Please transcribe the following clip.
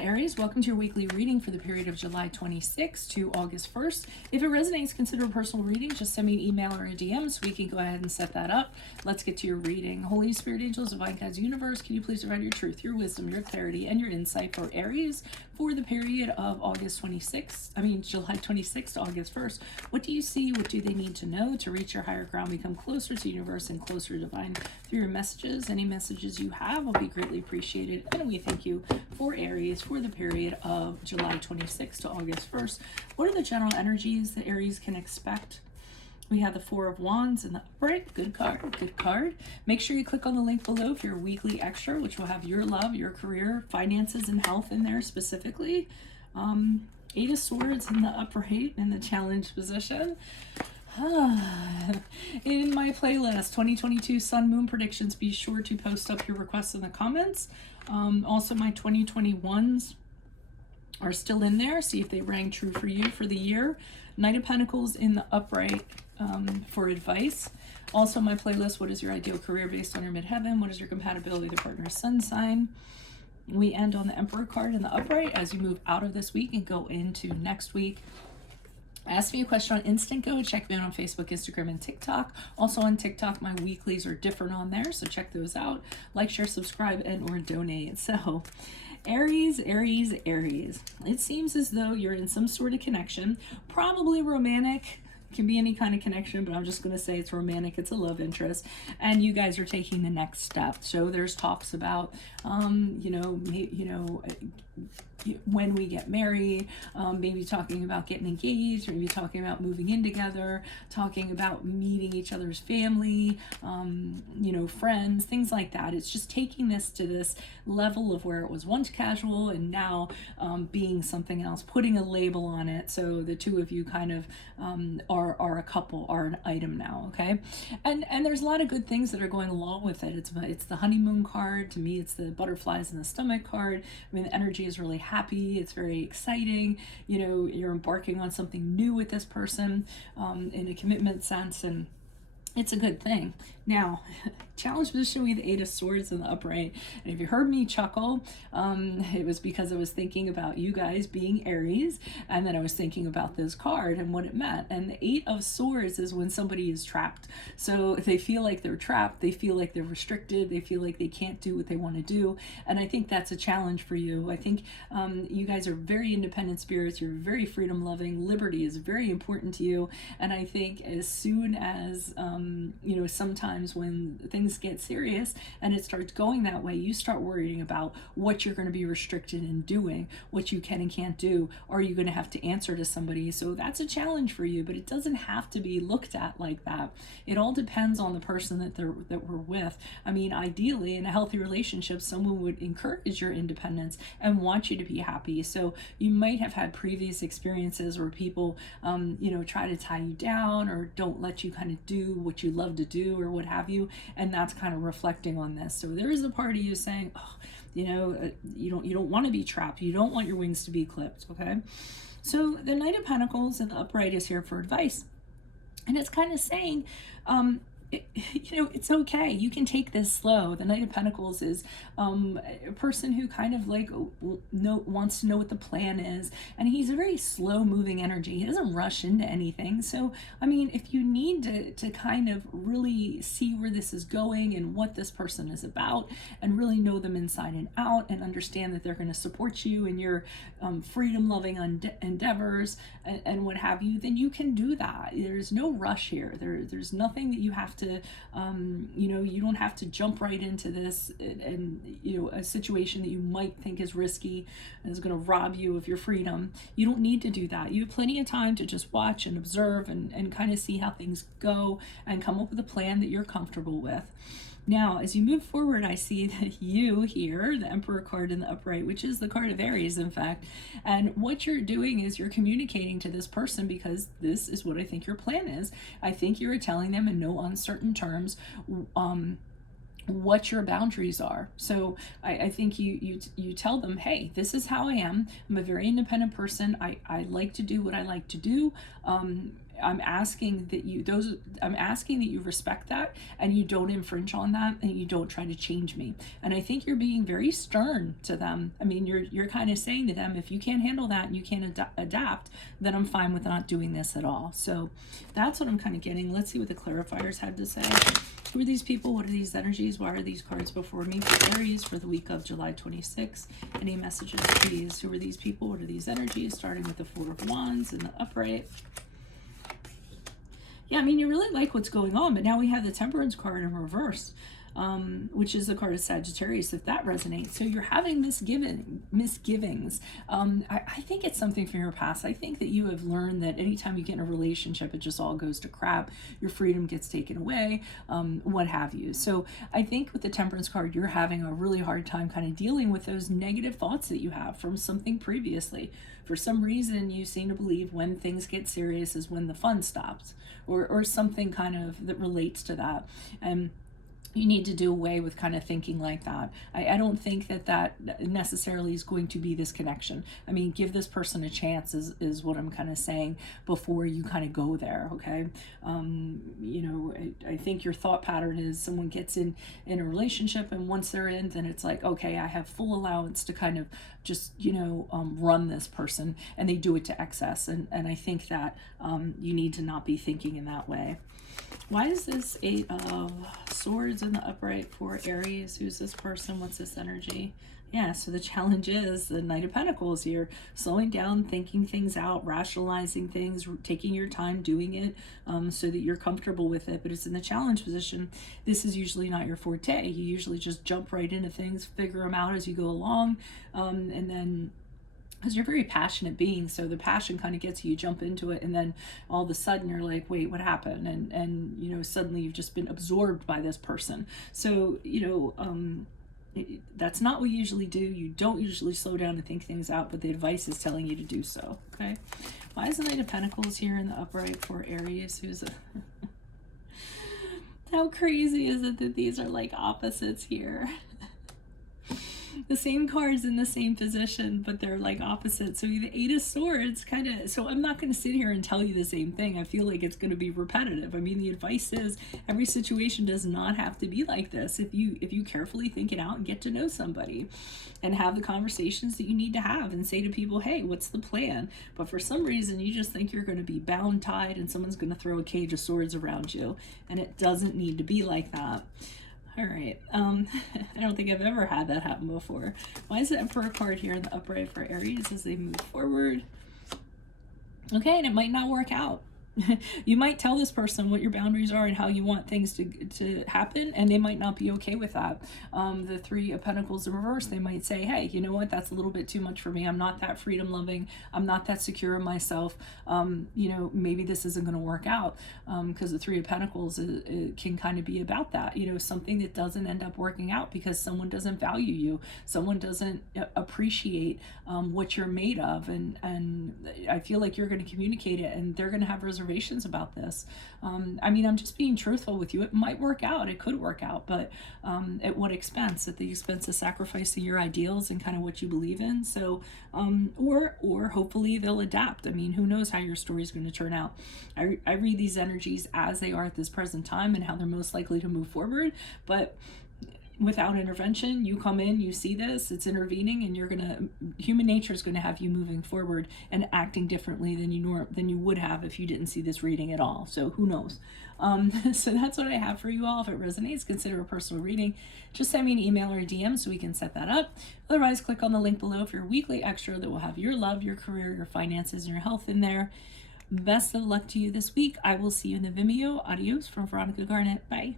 Aries, welcome to your weekly reading for the period of July 26th to August 1st. If it resonates, consider a personal reading. Just send me an email or a DM so we can go ahead and set that up. Let's get to your reading. Holy Spirit, angels, divine guides, universe, can you please provide your truth, your wisdom, your clarity, and your insight for Aries for the period of July 26th to August 1st. What do you see? What do they need to know to reach your higher ground, become closer to the universe and closer to divine through your messages? Any messages you have will be greatly appreciated. And we thank you for Aries for the period of July 26th to August 1st. What are the general energies that Aries can expect? We have the Four of Wands and the upright. Good card, good card. Make sure you click on the link below for your weekly extra, which will have your love, your career, finances, and health in there specifically. Eight of Swords in the upright in the challenge position. In my playlist, 2022 Sun Moon predictions, be sure to post up your requests in the comments. Also, my 2021s are still in there. See if they rang true for you for the year. Knight of Pentacles in the upright for advice. Also, my playlist, what is your ideal career based on your midheaven? What is your compatibility with your partner's sun sign? We end on the Emperor card in the upright as you move out of this week and go into next week. Ask me a question on Instant Go. Check me out on Facebook, Instagram, and TikTok. Also on TikTok, my weeklies are different on there, so check those out. Like, share, subscribe, and or donate. So, Aries, Aries, Aries. It seems as though you're in some sort of connection, probably romantic. Can be any kind of connection, but I'm just going to say it's romantic. It's a love interest, and you guys are taking the next step. So there's talks about, when we get married, maybe talking about getting engaged, or maybe talking about moving in together, talking about meeting each other's family, friends, things like that. It's just taking this to this level of where it was once casual and now being something else, putting a label on it. So the two of you kind of are a couple, are an item now, okay? And there's a lot of good things that are going along with it. It's the honeymoon card. To me, it's the butterflies in the stomach card. I mean, the energy is really happy. It's very exciting. You're embarking on something new with this person in a commitment sense, and it's a good thing. Now, challenge position with the Eight of Swords in the upright. And if you heard me chuckle, it was because I was thinking about you guys being Aries, and then I was thinking about this card and what it meant. And the Eight of Swords is when somebody is trapped. So they feel like they're trapped, they feel like they're restricted, they feel like they can't do what they want to do. And I think that's a challenge for you. I think you guys are very independent spirits. You're very freedom loving. Liberty is very important to you. And I think as soon as, sometimes when things get serious and it starts going that way, you start worrying about what you're going to be restricted in doing, what you can and can't do. Are you going to have to answer to somebody? So that's a challenge for you, but it doesn't have to be looked at like that. It all depends on the person that we're with. I mean, ideally, in a healthy relationship, someone would encourage your independence and want you to be happy. So you might have had previous experiences where people, try to tie you down or don't let you kind of do what you love to do or what have you, and that's kind of reflecting on this. So there is a part of you saying, you don't want to be trapped. You don't want your wings to be clipped. Okay, so the Knight of Pentacles and the upright is here for advice, and it's kind of saying, it's okay. You can take this slow. The Knight of Pentacles is a person who kind of wants to know what the plan is, and he's a very slow moving energy. He doesn't rush into anything. So, I mean, if you need to kind of really see where this is going and what this person is about, and really know them inside and out, and understand that they're going to support you in your freedom loving endeavors and what have you, then you can do that. There's no rush here. There's nothing that you have to, you don't have to jump right into this and a situation that you might think is risky and is going to rob you of your freedom. You don't need to do that. You have plenty of time to just watch and observe and kind of see how things go and come up with a plan that you're comfortable with. Now, as you move forward, I see that you here, the Emperor card in the upright, which is the card of Aries, in fact, and what you're doing is you're communicating to this person because this is what I think your plan is. I think you're telling them in no uncertain terms what your boundaries are. So I think you tell them, hey, this is how I am. I'm a very independent person. I like to do what I like to do. I'm asking that you respect that, and you don't infringe on that, and you don't try to change me. And I think you're being very stern to them. I mean, you're kind of saying to them, if you can't handle that and you can't adapt, then I'm fine with not doing this at all. So that's what I'm kind of getting. Let's see what the clarifiers had to say. Who are these people? What are these energies? Why are these cards before me for Aries for the week of July 26th? Any messages, please? Who are these people? What are these energies? Starting with the Four of Wands in the upright. Yeah, I mean, you really like what's going on, but now we have the Temperance card in reverse, which is the card of Sagittarius, if that resonates. So you're having misgivings. I think it's something from your past. I think that you have learned that anytime you get in a relationship, it just all goes to crap. Your freedom gets taken away, what have you. So I think with the Temperance card, you're having a really hard time kind of dealing with those negative thoughts that you have from something previously. For some reason, you seem to believe when things get serious is when the fun stops, or something kind of that relates to that. And you need to do away with kind of thinking like that. I don't think that necessarily is going to be this connection. I mean, give this person a chance is what I'm kind of saying before you kind of go there, okay? You know, I think your thought pattern is someone gets in a relationship, and once they're in, then it's like, okay, I have full allowance to kind of just, you know, run this person, and they do it to excess. And I think that you need to not be thinking in that way. Why is this Eight of Swords in the upright for Aries? Who's this person? What's this energy? Yeah, so the challenge is the Knight of Pentacles here. Slowing down, thinking things out, rationalizing things, taking your time doing it so that you're comfortable with it. But it's in the challenge position. This is usually not your forte. You usually just jump right into things, figure them out as you go along, and then because you're a very passionate being, so the passion kind of gets you jump into it, and then all of a sudden you're like, wait, what happened? And you know, suddenly you've just been absorbed by this person. So, you know, that's not what you usually do. You don't usually slow down and think things out, but the advice is telling you to do so, okay? Why is the Knight of Pentacles here in the upright for Aries? Who's a... How crazy is it that these are like opposites here? The same cards in the same position, but they're like opposite. So the Eight of Swords kind of, so I'm not going to sit here and tell you the same thing. I feel like it's going to be repetitive. I mean, the advice is every situation does not have to be like this. If you carefully think it out and get to know somebody and have the conversations that you need to have and say to people, hey, what's the plan? But for some reason, you just think you're going to be bound, tied, and someone's going to throw a cage of swords around you. And it doesn't need to be like that. All right, I don't think I've ever had that happen before. Why is the Emperor card here in the upright for Aries as they move forward? Okay, and it might not work out. You might tell this person what your boundaries are and how you want things to happen, and they might not be okay with that. The Three of Pentacles in reverse, they might say, hey, you know what, that's a little bit too much for me. I'm not that freedom loving. I'm not that secure in myself. You know, maybe this isn't going to work out, because the Three of Pentacles it can kind of be about that, you know, something that doesn't end up working out because someone doesn't value you. Someone doesn't appreciate what you're made of, and I feel like you're going to communicate it, and they're going to have reservations about this. I mean, I'm just being truthful with you. It might work out. It could work out, but at what expense? At the expense of sacrificing your ideals and kind of what you believe in. So, or hopefully they'll adapt. I mean, who knows how your story is going to turn out. I read these energies as they are at this present time and how they're most likely to move forward, but without intervention, you come in, you see this, it's intervening, and human nature is going to have you moving forward and acting differently than you would have if you didn't see this reading at all. So who knows? So that's what I have for you all. If it resonates, consider a personal reading. Just send me an email or a DM so we can set that up. Otherwise, click on the link below for your weekly extra that will have your love, your career, your finances, and your health in there. Best of luck to you this week. I will see you in the Vimeo. Adios from Veronica Garnett. Bye.